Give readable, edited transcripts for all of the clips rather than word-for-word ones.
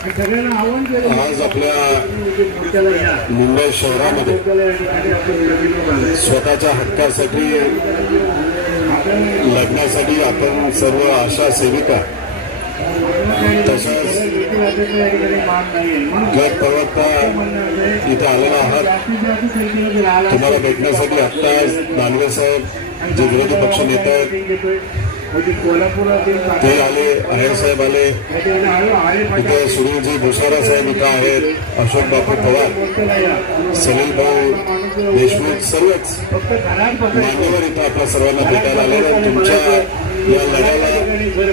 आज आपल्या मुंबई शहरामध्ये स्वतःच्या हक्कासाठी लढण्यासाठी आपण सर्व आशा सेविका तसंच गट प्रवक्ता इथे आलेला आहात. तुम्हाला भेटण्यासाठी आत्ता दानवे साहेब जे विरोधी पक्ष नेते आहेत ते आले, आहेर साहेब आले, इथे सुनीलजी भुसारा साहेब इथं आहेत, अशोक बापू पवार, सलील भाऊ देशमुख सर्वच मान्यवर इथं आपल्या सर्वांना भेटायला आले. तुमच्या या लढ्याला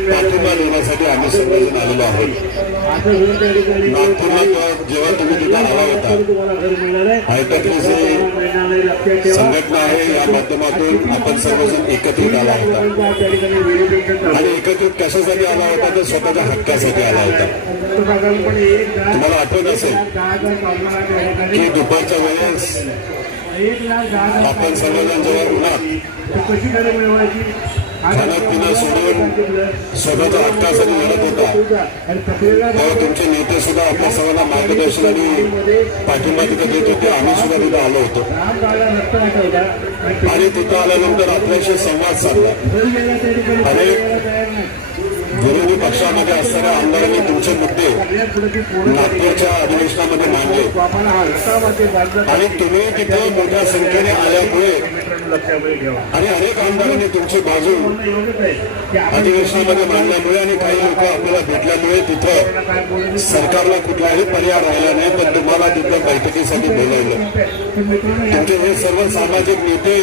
पाठिंबा देण्यासाठी आम्ही सर्वजण आलेलो आहोत. नागपूरला जेव्हा तुम्ही तिथे आला होता, हायटेकची जी संघटना आहे या माध्यमातून आपण सर्वजण एकत्रित आला होता आणि एकत्रित कशासाठी आला होता तर स्वतःच्या हक्कासाठी आला होता. तुम्हाला आठवत असेल की दुपारच्या वेळेस आपण सर्वजण जेव्हा उन्हात खाणं पिणं सोडून स्वतःच्या हक्कासाठी लढत होता तेव्हा तुमचे नेते सुद्धा आपल्या सर्वांना मार्गदर्शन आणि पाठिंबा तिथं देत होते. आम्ही सुद्धा तिथं आलो होतो आणि तिथं आल्यानंतर आपल्याशी संवाद साधला. अनेक विरोधी पक्षामध्ये असणाऱ्या आमदारांनी तुमचे मुद्दे नागपूरच्या अधिवेशनामध्ये मांडले आणि तुम्ही तिथे मोठ्या संख्येने आल्यामुळे आणि अनेक आमदारांनी तुमची बाजू अधिवेशनामध्ये मांडल्यामुळे आणि काही लोक आपल्याला भेटल्यामुळे तिथं सरकारला कुठलाही पर्याय राहिला नाही. पण तुम्हाला तिथं बैठकीसाठी बोलावलं. तुमचे हे सर्व सामाजिक नेते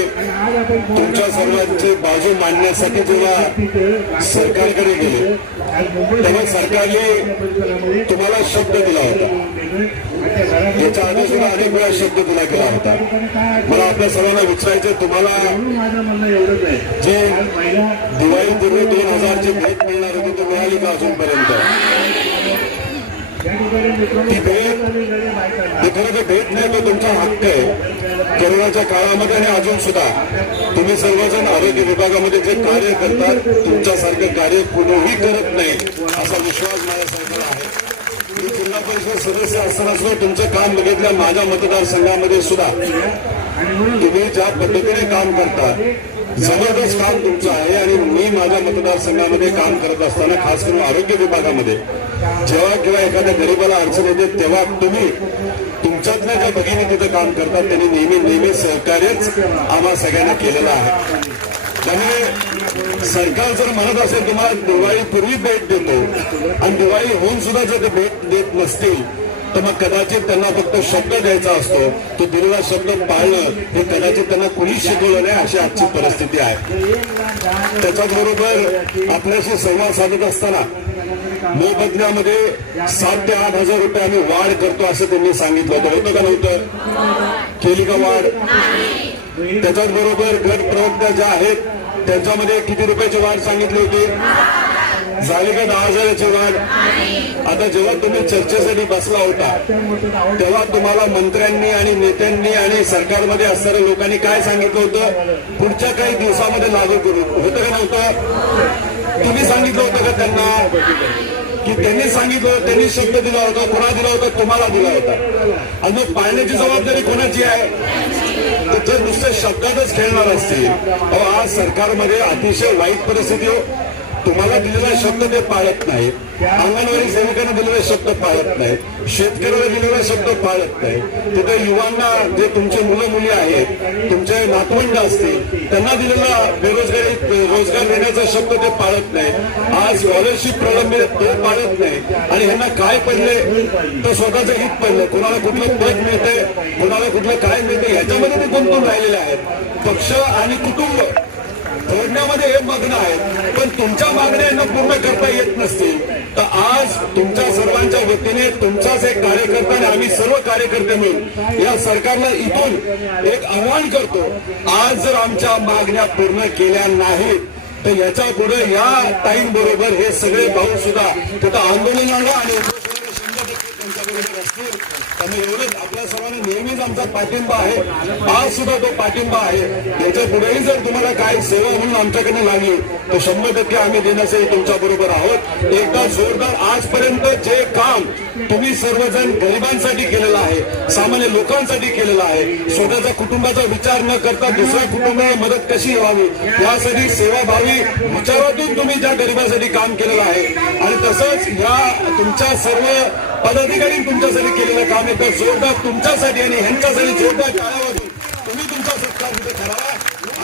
तुमच्या सर्वांची बाजू मांडण्यासाठी जेव्हा सरकारकडे गेले तेव्हा सरकारने तुम्हाला शब्द दिला होता. याच्या आधी सुद्धा अनेक वेळा शब्द दिला गेला होता. मला आपल्या सर्वांना विचारायचं, तुम्हाला जे दिवाळीपूर्वी 2000ची भेट मिळणार होती ती मिळाली का अजूनपर्यंत? ती भेट नाही, तो तुमचा हक्क आहे. कोरोनाच्या काळामध्ये आणि अजून सुद्धा तुम्ही सर्वजण आरोग्य विभागामध्ये जे कार्य करतात तुमच्यासारखं कार्य कुणीही करत नाही असा विश्वास माझ्या सरकारला आहे. मी जिल्हा परिषद सदस्य असताना सुद्धा तुमचं काम बघितलं. माझ्या मतदारसंघामध्ये सुद्धा तुम्ही ज्या पद्धतीने काम करता जबरदस्त काम तुमचं आहे. आणि मी माझ्या मतदारसंघामध्ये काम करत असताना खास करून आरोग्य विभागामध्ये जेव्हा किंवा एखाद्या गरीबाला अडचण येते तेव्हा तुम्ही तुमच्यातल्या ज्या भगिनी तिथं काम करतात त्यांनी नेहमी सहकार्यच आम्हा सगळ्यांना केलेलं आहे. त्यामुळे सरकार जर म्हणत असेल तुम्हाला दिवाळीपूर्वी भेट देतो आणि दिवाळी होऊन सुद्धा जर ते भेट देत नसतील तर मग कदाचित त्यांना फक्त शब्द द्यायचा असतो. तो दिलेला शब्द पाळणं हे कदाचित त्यांना कुणीच शिकवलं नाही अशी आजची परिस्थिती आहे. त्याच्याबरोबर आपल्याशी संवाद साधत असताना मोबदल्यामध्ये 7 ते 8 हजार रुपये आम्ही वाढ करतो असं त्यांनी सांगितलं होतं. होतं का नव्हतं? केली का वाढ? त्याच्याचबरोबर गट प्रवक्त्या ज्या आहेत त्यांच्यामध्ये किती रुपयाची वाढ सांगितली होती? झाली का 10,000ची वाढ? आता जेव्हा तुम्ही चर्चेसाठी बसला होता तेव्हा तुम्हाला मंत्र्यांनी आणि नेत्यांनी आणि सरकारमध्ये असणाऱ्या लोकांनी काय सांगितलं होतं? पुढच्या काही दिवसामध्ये लागू करू. होतं का नव्हतं? तुम्ही सांगितलं होतं का त्यांना? की त्यांनी सांगितलं, त्यांनी शब्द दिला होता. कोणा दिला होता? तुम्हाला दिला होता. आणि मग पाळण्याची जबाबदारी कोणाची आहे? तर जर नुसत्या शब्दातच खेळणार असतील आज सरकारमध्ये अतिशय वाईट परिस्थिती हो. तुम्हाला दिलेला शब्द ते पाळत नाहीत, अंगणवाडी सेविकांना दिलेला शब्द पाळत नाहीत, शेतकऱ्याला दिलेला शब्द पाळत नाही. तिथे युवांना जे तुमचे मुलं मुली आहेत तुमचे नातवंड असतील त्यांना दिलेला रोजगार देण्याचा शब्द ते पाळत नाही. आज स्कॉलरशिप प्रलंबित ते पाळत नाही. आणि ह्यांना काय पडले तर स्वतःचं हित पडलं. कोणाला कुठलं पद मिळते, कोणाला कुठलं काय मिळते ह्याच्यामध्ये ते गुंतून राहिलेले आहेत. पक्ष आणि कुटुंब फोडण्यामध्ये हे मग्न आहेत. पण तुमच्या मागण्या यांना पूर्ण करता येत नसतील तर आज तुमच्या सर्वांच्या वतीने तुमचाच एक कार्यकर्ता आणि आम्ही सर्व कार्यकर्ते मिळून या सरकारला इथून एक आव्हान करतो. आज जर आमच्या मागण्या पूर्ण केल्या नाहीत तर याच्या पुढे या टाईम बरोबर हे सगळे भाऊ सुद्धा तिथं आंदोलनाला आणि 100% त्यांच्याबरोबर असतील. त्यामुळे एवढंच आपल्या सर्वांना नेहमीच आमचा पाठिंबा आहे. आज सुद्धा तो पाठिंबा आहे. याच्या पुढेही जर तुम्हाला काय सेवा म्हणून आमच्याकडनं लागली तर 100% आम्ही देण्यासाठी तुमच्या बरोबर आहोत. एकदा जोरदार आजपर्यंत जे काम तुम्ही सर्वजण गरिबांसाठी केलेलं आहे, सामान्य लोकांसाठी केलेलं आहे, स्वतःच्या कुटुंबाचा विचार न करता दुसऱ्या कुटुंबाला मदत कशी व्हावी यासाठी सेवाभावी विचारातून तुम्ही ज्या गरिबांसाठी काम केलेलं आहे आणि तसंच या तुमच्या सर्व पदाधिकारी तुमच्यासाठी केलेलं काम एकदा जोरदार तुमच्यासाठी आणि ह्यांच्यासाठी जोरदार टाळ्या वाजून तुम्ही तुमचा सत्कार तिथे करावा.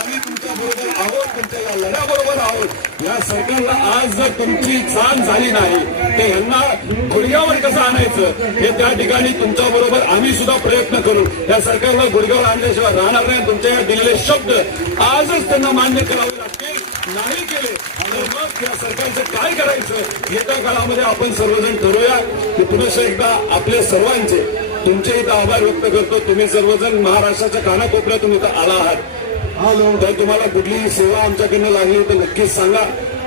आम्ही तुमच्या बरोबर आहोत, तुमच्या या लढ्याबरोबर आहोत. या सरकारला आज जर तुमची जाण झाली नाही तर ह्यांना गुडघ्यावर कसं आणायचं हे त्या ठिकाणी तुमच्या बरोबर आम्ही सुद्धा प्रयत्न करू. या सरकारला गुडघ्यावर आणल्याशिवाय राहणार नाही. तुमच्या या दिलेले शब्द आजच त्यांना मान्य करावे लागतील. नाही केले तर मग या सरकारचं काय करायचं येत्या काळामध्ये आपण सर्वजण ठरवूया. मी पुन्हा एकदा आपल्या सर्वांचे तुमचे इथं आभार व्यक्त करतो. तुम्ही सर्वजण महाराष्ट्राच्या कानाकोपऱ्यातून इथं आला आहात. तर तुम्हाला कुठलीही सेवा आमच्याकडनं लागली तर नक्कीच सांगा.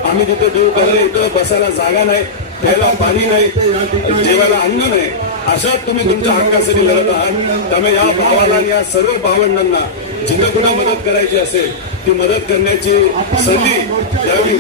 आम्ही तिथे देऊ पाहिजे, इथं बसायला जागा नाही, प्यायला पाणी नाही, जेवायला अन्न नाही, अशात तुम्ही तुमच्या हक्कासाठी लढत आहात. त्यामुळे या भावाला या सर्व भावंडांना जिथं कुणा मदत करायची असेल ती मदत करण्याची संधी यावेळी